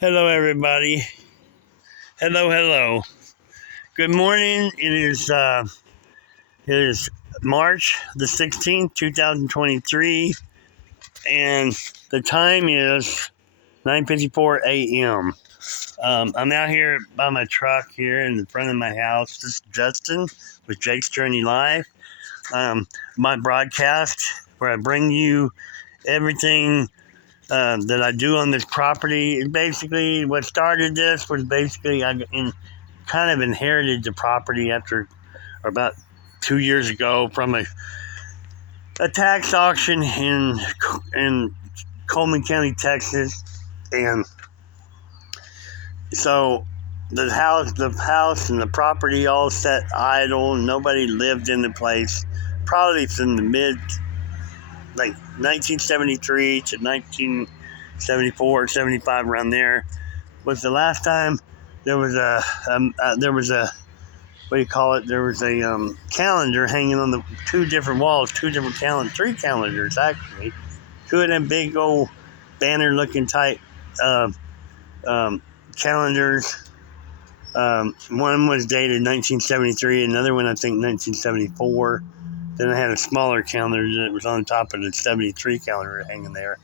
Hello, everybody. Hello. Good morning. It is March the 16th, 2023, and the time is 9:54 a.m. I'm out here by my truck here in the front of my house. This is Justin with Jake's Journey Live. My broadcast where I bring you everything that I do on this property. Basically, what started this was basically kind of inherited the property after about 2 years ago from a tax auction in Coleman County, Texas, and so the house and the property all sat idle. Nobody lived in the place. Probably from the mid like 1973 to 1974, 75, around there was the last time there was a what do you call it? There was a calendar hanging on the two different walls, three calendars actually, two of them big old banner-looking type uh, calendars. One was dated 1973, another one I think 1974. Then I had a smaller calendar that was on top of the 73 calendar hanging there,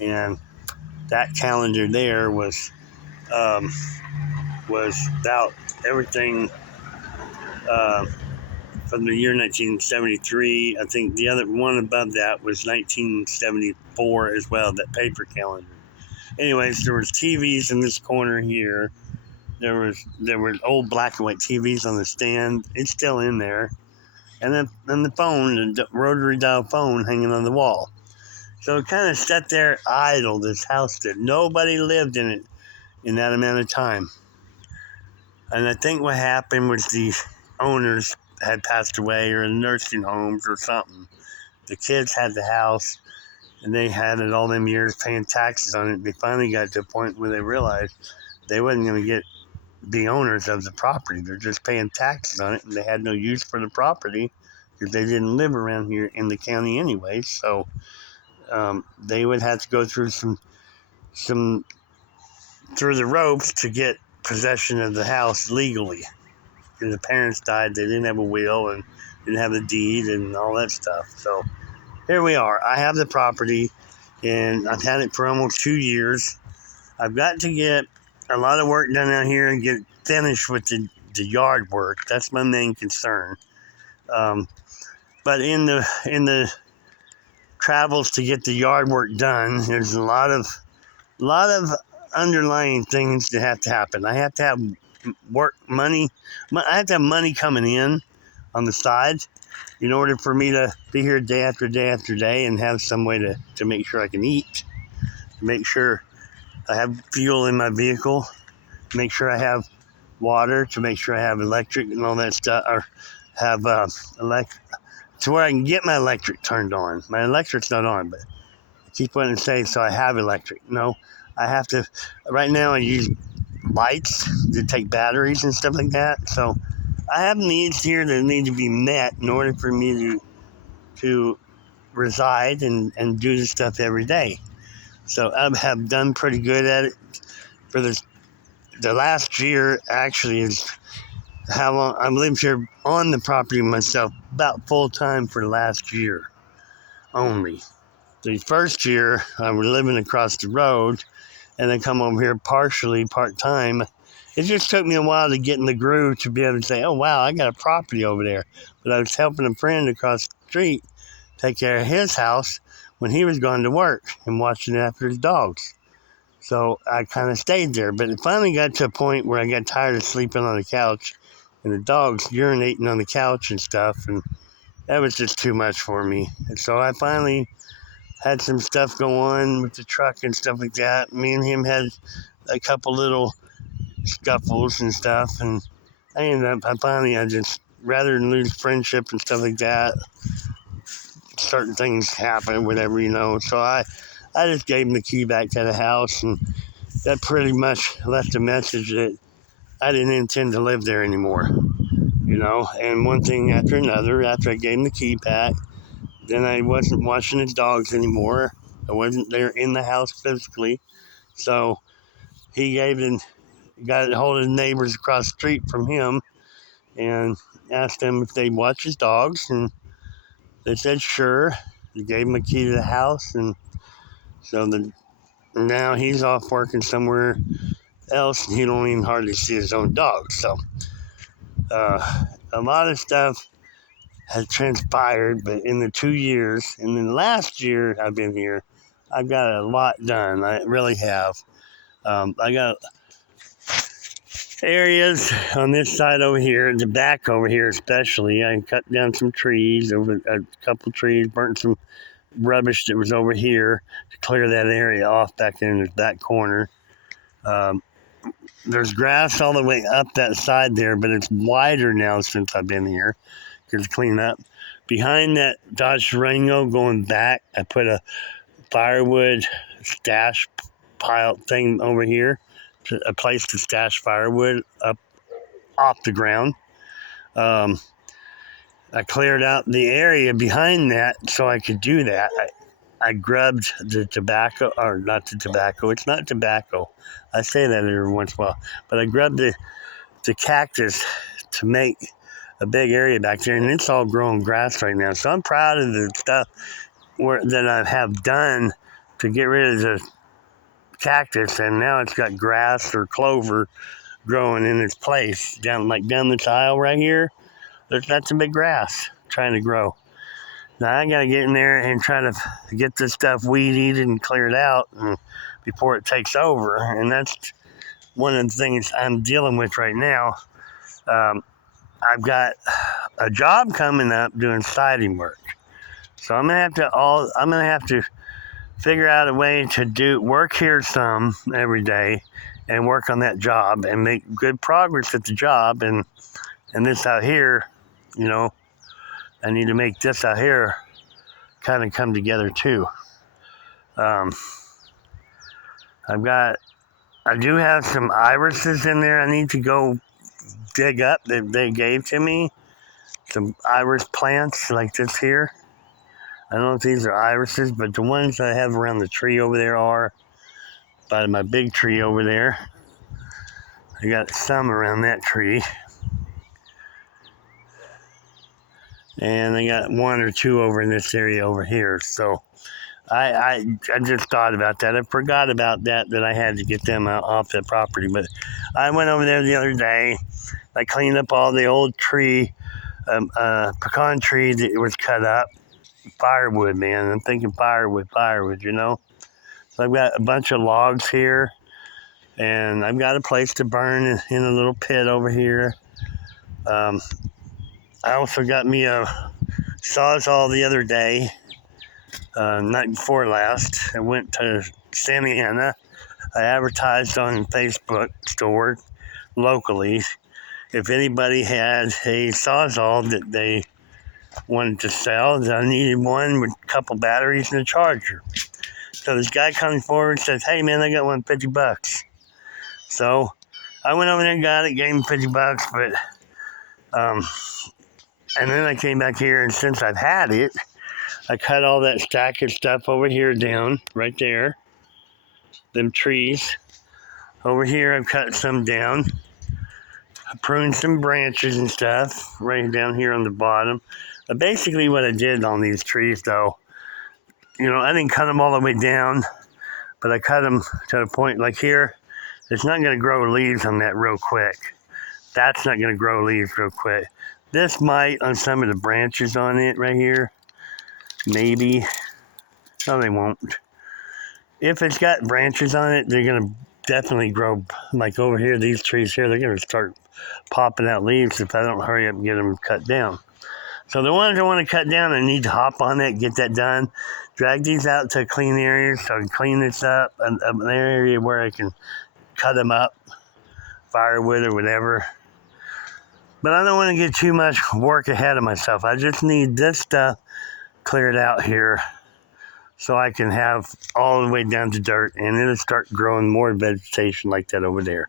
and that calendar there was about everything uh, from the year 1973. I think the other one above that was 1974 as well, that paper calendar. Anyways, there was TVs in this corner here. There were old black and white TVs on the stand. It's still in there. And then the phone, the rotary dial phone hanging on the wall. So it kind of sat there idle, this house did. Nobody lived in it in that amount of time. And I think what happened was the owners had passed away or in nursing homes or something. The kids had the house and they had it all them years paying taxes on it. They finally got to a point where they realized they wasn't going to be owners of the property. They're just paying taxes on it and they had no use for the property because they didn't live around here in the county anyway. So they would have to go through some through the ropes to get possession of the house legally. And the parents died, they didn't have a will and didn't have a deed and all that stuff. So here we are. I have the property and I've had it for almost 2 years. I've got to get a lot of work done out here and get finished with the yard work. That's my main concern. But in the travels to get the yard work done, there's a lot of underlying things that have to happen. I have to have money. I have to have money coming in on the side in order for me to be here day after day after day and have some way to make sure I can eat, to make sure I have fuel in my vehicle, to make sure I have water, to make sure I have electric and all that stuff, or have to where I can get my electric turned on. My electric's not on, but I keep wanting to say so I have electric. No, I have to. Right now I use lights to take batteries and stuff like that. So I have needs here that need to be met in order for me to reside and do this stuff every day. So I have done pretty good at it for the last year. Actually, is how long I've lived here on the property myself, about full time for the last year only. The first year I was living across the road and then come over here partially part time. It just took me a while to get in the groove to be able to say, oh wow, I got a property over there. But I was helping a friend across the street take care of his house when he was going to work and watching after his dogs. So I kind of stayed there, but it finally got to a point where I got tired of sleeping on the couch and the dogs urinating on the couch and stuff, and that was just too much for me. And so I finally had some stuff go on with the truck and stuff like that. Me and him had a couple little scuffles and stuff, and I just, rather than lose friendship and stuff like that, certain things happen, whatever, so I just gave him the key back to the house, and that pretty much left a message that I didn't intend to live there anymore, and one thing after another. After I gave him the key back, then I wasn't watching his dogs anymore. I wasn't there in the house physically, so he got a hold of the neighbors across the street from him and asked them if they'd watch his dogs, and they said sure. He gave him a key to the house, and so now he's off working somewhere else, and he don't even hardly see his own dog. So a lot of stuff has transpired, but in the 2 years, and then last year I've been here, I've got a lot done. I really have. I got areas on this side over here, the back over here especially. I cut down some trees, over a couple trees, burnt some rubbish that was over here to clear that area off back in the back corner. There's grass all the way up that side there, but it's wider now since I've been here because it's cleaned up. Behind that Dodge Durango going back, I put a firewood stash pile thing over here, a place to stash firewood up off the ground. I cleared out the area behind that so I could do that. I grubbed the tobacco, or not the tobacco, it's not tobacco. I say that every once in a while. But I grubbed the cactus to make a big area back there, and it's all growing grass right now. So I'm proud of the stuff that I have done to get rid of the cactus, and now it's got grass or clover growing in its place. Down the tile right here, there's not some big grass trying to grow. Now I gotta get in there and try to get this stuff weed eated and cleared out before it takes over. And that's one of the things I'm dealing with right now. I've got a job coming up doing siding work, so I'm gonna have to figure out a way to work here some every day and work on that job and make good progress at the job. And this out here, I need to make this out here kind of come together too. I do have some irises in there I need to go dig up that they gave to me. Some iris plants like this here. I don't know if these are irises, but the ones I have around the tree over there are by my big tree over there. I got some around that tree. And I got one or two over in this area over here. So I just thought about that. I forgot about that I had to get them out off the property. But I went over there the other day. I cleaned up all the old tree, pecan tree that was cut up. Firewood, man. I'm thinking firewood, So I've got a bunch of logs here. And I've got a place to burn in a little pit over here. I also got me a Sawzall the other day, night before last. I went to Santa Ana. I advertised on Facebook store locally if anybody had a Sawzall that they wanted to sell. I needed one with a couple batteries and a charger. So this guy comes forward and says, "Hey man, I got one, $50." So I went over there and got it, gave him $50, but and then I came back here, and since I've had it, I cut all that stack of stuff over here down, right there. Them trees. Over here, I've cut some down. I pruned some branches and stuff right down here on the bottom. But basically what I did on these trees, though, I didn't cut them all the way down, but I cut them to the point like here. It's not going to grow leaves on that real quick. That's not going to grow leaves real quick. This might on some of the branches on it right here. Maybe. No, they won't. If it's got branches on it, they're going to definitely grow. Like over here, these trees here, they're going to start popping out leaves if I don't hurry up and get them cut down. So the ones I want to cut down, I need to hop on it, get that done. Drag these out to a clean area so I can clean this up. An area where I can cut them up, firewood or whatever. But I don't want to get too much work ahead of myself. I just need this stuff cleared out here so I can have all the way down to dirt, and it'll start growing more vegetation like that over there.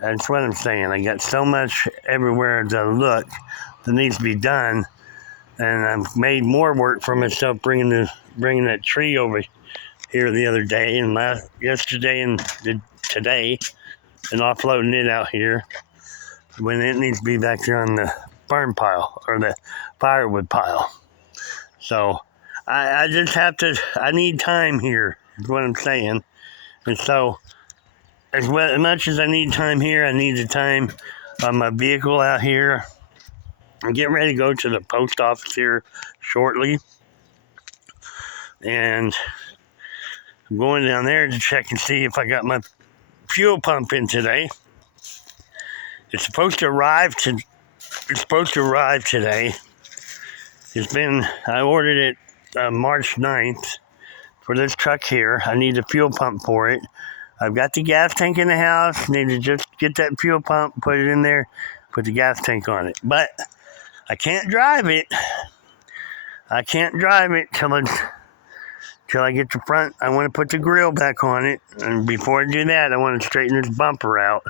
That's what I'm saying. I got so much everywhere to look that needs to be done, and I've made more work for myself bringing that tree over here the other day and yesterday and today, and offloading it out here when it needs to be back there on the burn pile or the firewood pile. So I just have to, I need time here, is what I'm saying. And so, as much as I need time here, I need the time on my vehicle out here. I'm getting ready to go to the post office here shortly. And I'm going down there to check and see if I got my fuel pump in today. It's supposed to arrive today. I ordered it March 9th for this truck here. I need a fuel pump for it. I've got the gas tank in the house. Need to just get that fuel pump, put it in there, put the gas tank on it. But I can't drive it. Till I get the front. I want to put the grill back on it. And before I do that, I want to straighten this bumper out.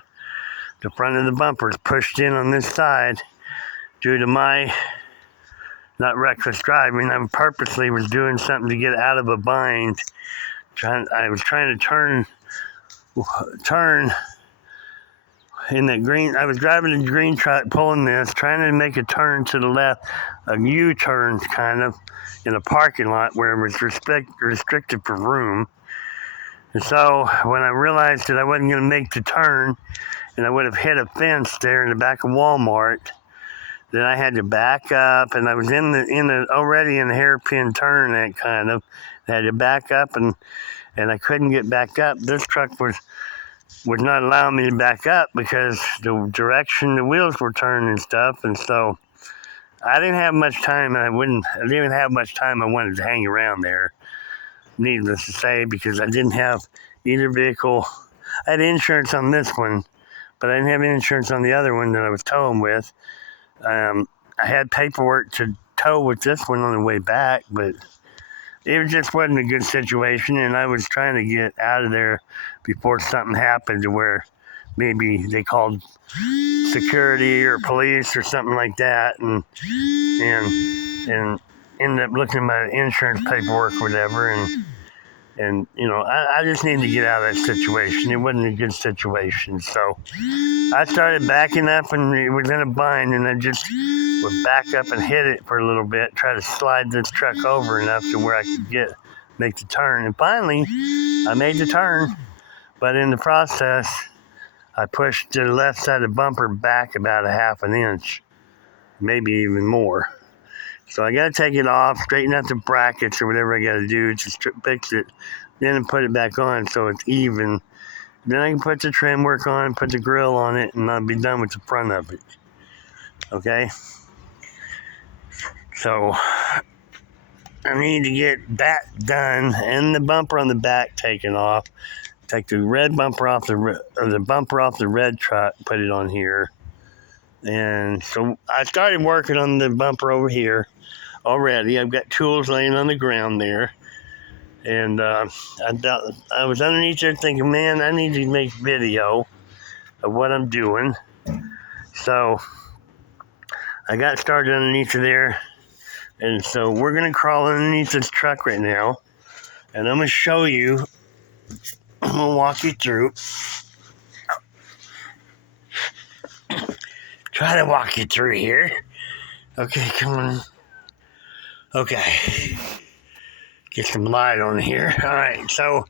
The front of the bumper is pushed in on this side due to my not reckless driving. I purposely was doing something to get out of a bind. I was trying to turn in the green. I was driving a green truck, pulling this, trying to make a turn to the left, a U-turn kind of, in a parking lot where it was restricted for room. And so when I realized that I wasn't going to make the turn, and I would have hit a fence there in the back of Walmart, then I had to back up, and I was already in the hairpin turn, that kind of. I had to back up, and I couldn't get back up. This truck was not allowing me to back up because the direction the wheels were turning and stuff, and so I didn't have much time, and I didn't even have much time I wanted to hang around there, needless to say, because I didn't have either vehicle. I had insurance on this one, but I didn't have insurance on the other one that I was towing with. I had paperwork to tow with this one on the way back, but it just wasn't a good situation, and I was trying to get out of there before something happened to where maybe they called security or police or something like that, and ended up looking at my insurance paperwork or whatever, and I just needed to get out of that situation. It wasn't a good situation, so I started backing up, and it was in a bind, and I just would back up and hit it for a little bit, try to slide this truck over enough to where I could make the turn. And finally, I made the turn, but in the process, I pushed the left side of the bumper back about a half an inch, maybe even more. So I got to take it off, straighten out the brackets or whatever I got to do to fix it, then put it back on so it's even. Then I can put the trim work on, put the grill on it, and I'll be done with the front of it. Okay? So I need to get that done and the bumper on the back taken off. Take the red bumper off the bumper off the red truck, put it on here. And so I started working on the bumper over here already. I've got tools laying on the ground there. And I was underneath there thinking, man, I need to make video of what I'm doing. So I got started underneath of there. And so we're going to crawl underneath this truck right now. And I'm going to show you. I'm going to walk you through. Try to walk you through here. Okay, come on. Okay. Get some light on here. All right, so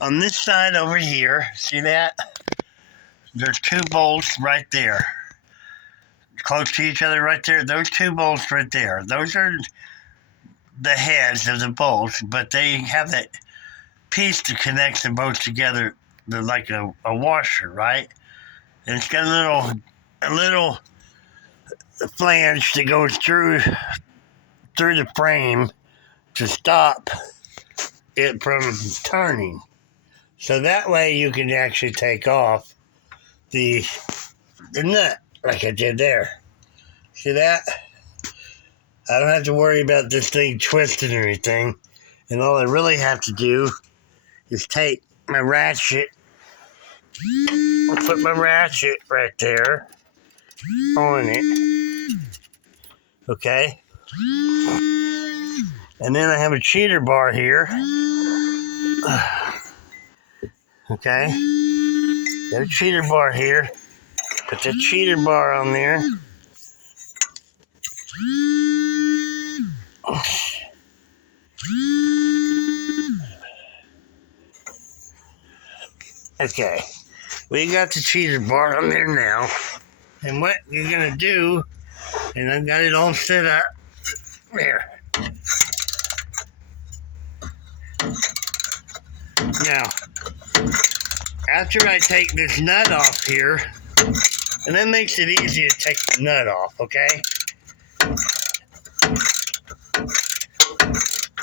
on this side over here, see that? There's two bolts right there. Close to each other right there. Those two bolts right there. Those are the heads of the bolts, but they have that piece that connects them both together. They're like a washer, right? And it's got a little flange that goes through the frame to stop it from turning. So that way you can actually take off the nut like I did there. See that? I don't have to worry about this thing twisting or anything. And all I really have to do is take my ratchet. I'll put my ratchet right there on it. Okay? And then I have a cheater bar here Okay, got a cheater bar here. Put the cheater bar on there. Okay, we got the cheater bar on there now. And what you're gonna do, and I've got it all set up there. Now, after I take this nut off here, and that makes it easy to take the nut off, okay?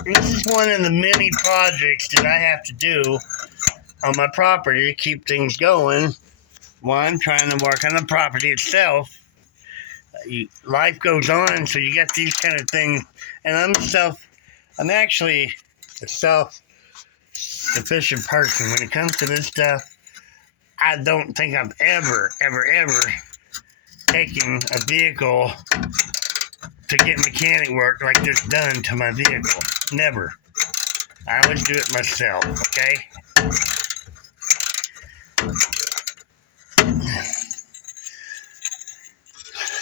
This is one of the many projects that I have to do on my property to keep things going while I'm trying to work on the property itself. Life goes on, so you get these kind of things. And I'm actually a self-sufficient person. When it comes to this stuff, I don't think I've ever taken a vehicle to get mechanic work like this done to my vehicle. Never. I always do it myself, okay?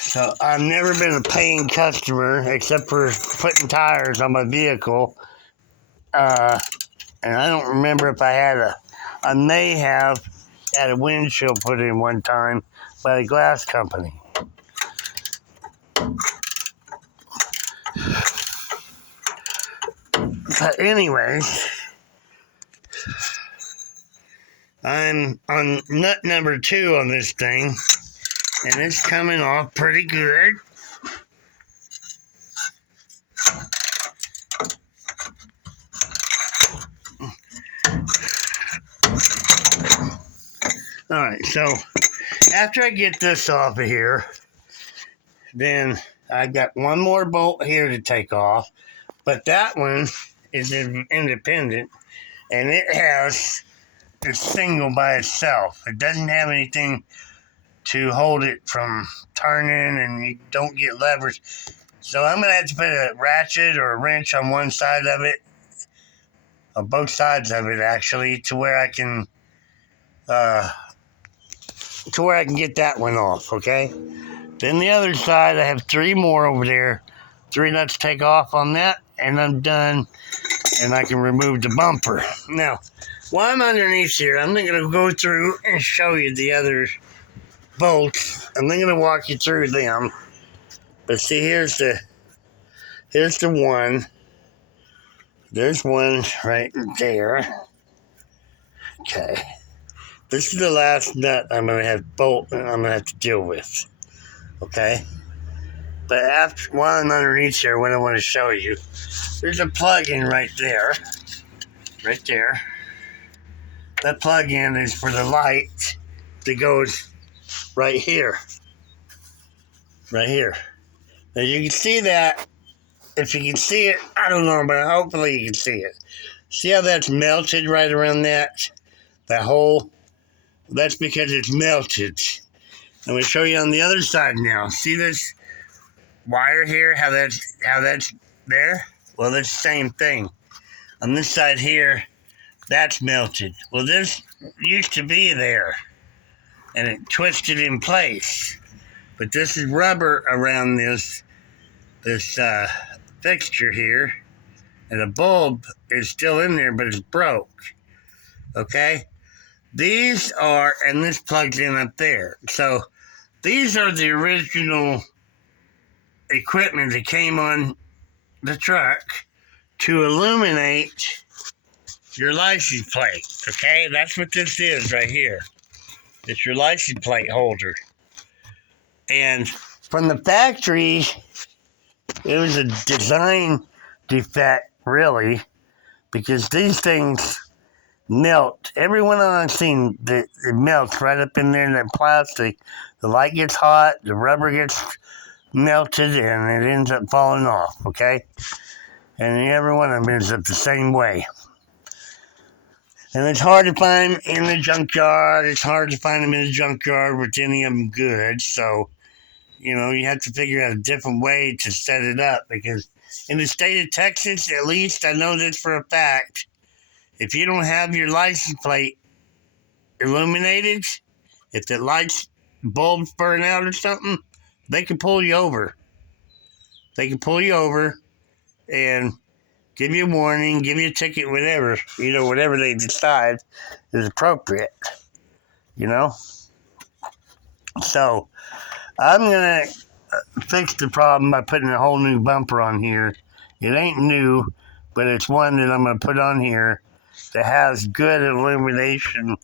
So I've never been a paying customer except for putting tires on my vehicle. And I don't remember if I may have had a windshield put in one time by a glass company. But anyways, I'm on nut number 2 on this thing, and it's coming off pretty good. Alright, so after I get this off of here, then I've got one more bolt here to take off, but that one is independent, and it's single by itself. It doesn't have anything to hold it from turning, and you don't get levers. So I'm going to have to put a ratchet or a wrench on one side of it, on both sides of it actually, to where I can get that one off, okay? Then the other side, I have 3 more over there. 3 nuts take off on that, and I'm done, and I can remove the bumper. Now, while I'm underneath here, I'm going to go through and show you the other bolts. I'm not going to walk you through them. But see, here's the one. There's one right there. Okay. This is the last nut I'm going to have to deal with. Okay? But while I'm underneath here, what I want to show you, there's a plug-in right there. Right there. That plug-in is for the light that goes right here. Right here. Now you can see that. If you can see it, I don't know, but hopefully you can see it. See how that's melted right around that hole? That's because it's melted. I'm going to show you on the other side now. See this wire here? How that's there? Well, that's the same thing. On this side here, that's melted. Well, this used to be there, and it twisted in place. But this is rubber around this fixture here, and the bulb is still in there, but it's broke. Okay? These are, and this plugs in up there. So these are the original equipment that came on the truck to illuminate your license plate. Okay? That's what this is right here. It's your license plate holder. And from the factory, it was a design defect, really, because these things melt. Every one I've seen, it melts right up in there in that plastic. The light gets hot, the rubber gets melted, and it ends up falling off, okay? And every one of them ends up the same way. And it's hard to find them in the junkyard. It's hard to find them in the junkyard with any of them good, so you have to figure out a different way to set it up, because in the state of Texas, at least, I know this for a fact, if you don't have your license plate illuminated, if the lights bulbs burn out or something, they can pull you over. They can pull you over and give you a warning, give you a ticket, whatever, whatever they decide is appropriate, you know? So, I'm going to fix the problem by putting a whole new bumper on here. It ain't new, but it's one that I'm going to put on here that has good illumination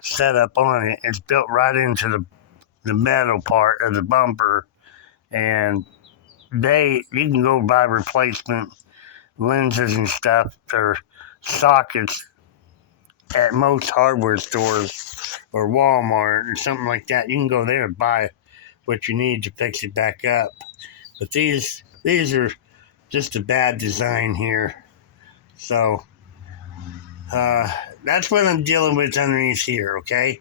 set up on it. It's built right into the metal part of the bumper, and you can go buy replacement lenses and stuff or sockets at most hardware stores or Walmart or something like that. You can go there and buy what you need to fix it back up. But these are just a bad design here. So that's what I'm dealing with underneath here, okay?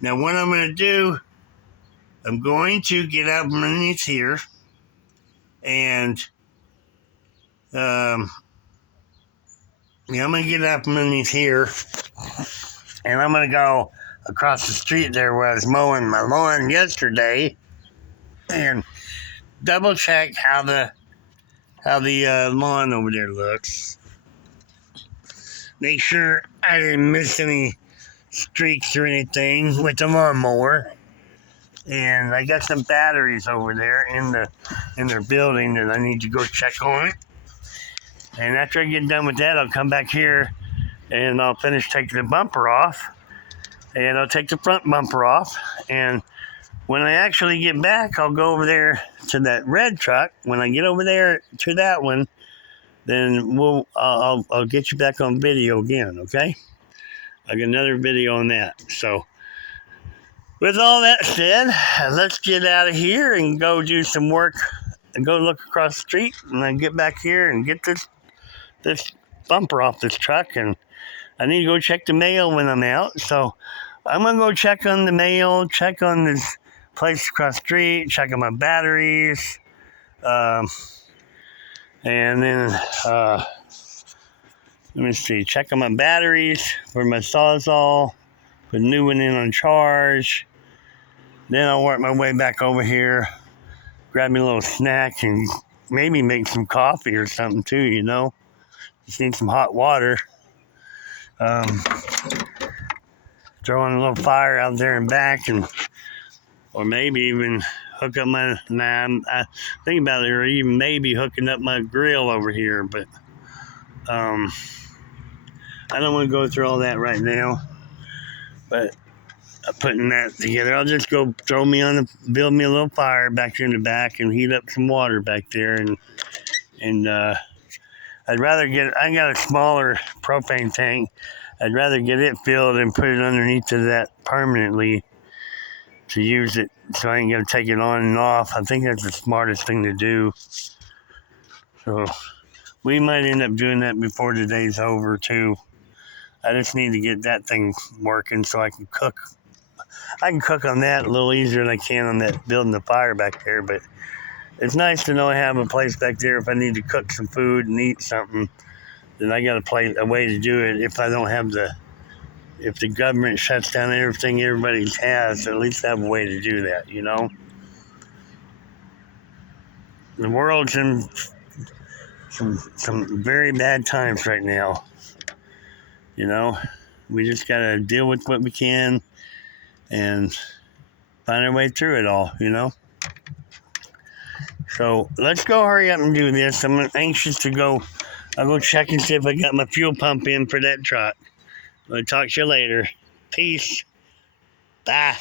Now what I'm going to do, I'm going to get up underneath here and I'm going to get up underneath here and I'm going to go across the street there where I was mowing my lawn yesterday and double check how the lawn over there looks. Make sure I didn't miss any streaks or anything with the lawnmower. And I got some batteries over there in their building that I need to go check on. And after I get done with that, I'll come back here and I'll finish taking the bumper off. And I'll take the front bumper off. And when I actually get back, I'll go over there to that red truck. When I get over there to that one, then I'll get you back on video again, okay? I got another video on that. So, with all that said, let's get out of here and go do some work and go look across the street and then get back here and get this bumper off this truck. And I need to go check the mail when I'm out. So, I'm going to go check on the mail, check on this place across the street, check on my batteries. And then, let me see, check on my batteries for my Sawzall, put a new one in on charge. Then I'll work my way back over here, grab me a little snack, and maybe make some coffee or something too, Just need some hot water. Throw on a little fire out there and back, or maybe even hook up I think about it, or even maybe hooking up my grill over here, but I don't want to go through all that right now. But putting that together, I'll just go build me a little fire back here in the back and heat up some water back there, and I'd rather I got a smaller propane tank. I'd rather get it filled and put it underneath of that permanently to use it, so I ain't gonna take it on and off. I think that's the smartest thing to do. So we might end up doing that before the day's over too. I just need to get that thing working so I can cook. I can cook on that a little easier than I can on that building the fire back there. But it's nice to know I have a place back there if I need to cook some food and eat something. Then I got a way to do it if I don't have if the government shuts down everything everybody has, at least have a way to do that, The world's in some very bad times right now, We just got to deal with what we can and find our way through it all, So let's go hurry up and do this. I'm anxious to go. I'll go check and see if I got my fuel pump in for that truck. I'll talk to you later. Peace. Bye.